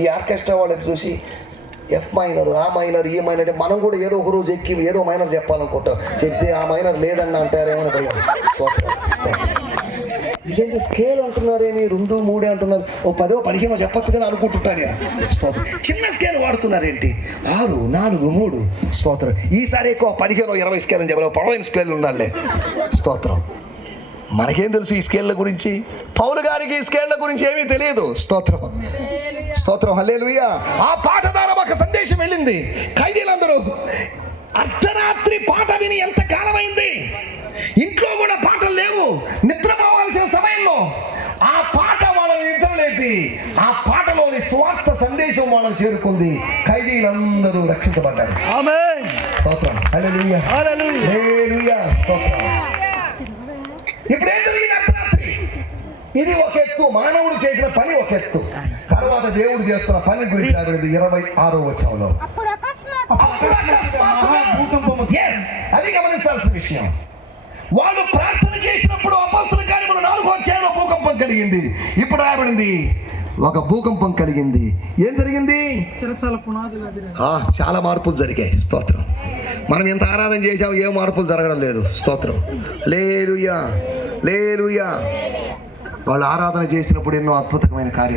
ఈ ఆర్కెస్ట్రా వాళ్ళకి చూసి ఎఫ్ మైనర్, ఆ మైనర్, ఈ మైనర్ అంటే మనం కూడా ఏదో ఒక రోజు ఎక్కి ఏదో మైనర్ చెప్పాలనుకుంటాం. చెప్తే ఆ మైనర్ లేదన్న అంటారేమో భయం. ఇదేంటి స్కేల్ అంటున్నారేమి, 2, 3 అంటున్నారు, ఓ 10, 15 చెప్పచ్చు కదా అనుకుంటుంటాను నేను. స్తోత్రం. చిన్న స్కేల్ వాడుతున్నారేంటి? 6, 4, 3. స్తోత్రం. ఈసారి ఎక్కువ 15, 20 స్కేల్ అని చెప్పాలి. పొడవైన స్కేల్ ఉండాలి. స్తోత్రం. మనకేం తెలుసు ఈ స్కేళ్ళ గురించి? పౌలు గారికి ఈ స్కేళ్ళ గురించి ఏమీ తెలియదు. స్తోత్రం, స్తోత్రం, హల్లెలూయా. ఆ పాట ద్వారా ఒక సందేశం వెళ్ళింది. ఖైదీలందరూ అర్ధరాత్రి పాట విని ఎంత కాలమైంది, ఇంట్లో కూడా పాటలు లేవు, నిద్రపోవాల్సిన సమయంలో ఆ పాట వాళ్ళని నిద్ర లేపి ఆ పాటలోని స్వార్థ సందేశం వాళ్ళని చేరుకుంది. ఖైదీలందరూ రక్షించబడ్డారు. ఆమేన్. స్తోత్రం, హల్లెలూయా, హల్లెలూయా, హల్లెలూయా, స్తోత్రం. ఇప్పుడు ఏం జరిగింది? అర్ధరాత్రి. ఇది ఒక ఎత్తు, మానవుడు చేసిన పని ఒక ఎత్తు. తర్వాత దేవుడు చేస్తున్న పని గురించి రాబడింది 26వ వచనంలో. అది గమనించాల్సిన విషయం. వాళ్ళు ప్రార్థన చేసినప్పుడు అపొస్తలుల కార్యములు 4వ అధ్యాయంలో భూకంపం కలిగింది. ఇప్పుడు రాబడింది ఒక భూకంపం కలిగింది. ఏం జరిగింది? చాలా మార్పులు జరిగాయి. స్తోత్రం. మనం ఎంత ఆరాధన చేసాం, ఏ మార్పులు జరగడం లేదు. స్తోత్రం, హల్లెలూయా, హల్లెలూయా. వాళ్ళు ఆరాధన చేసినప్పుడు ఎన్నో అద్భుతమైన కార్యాలు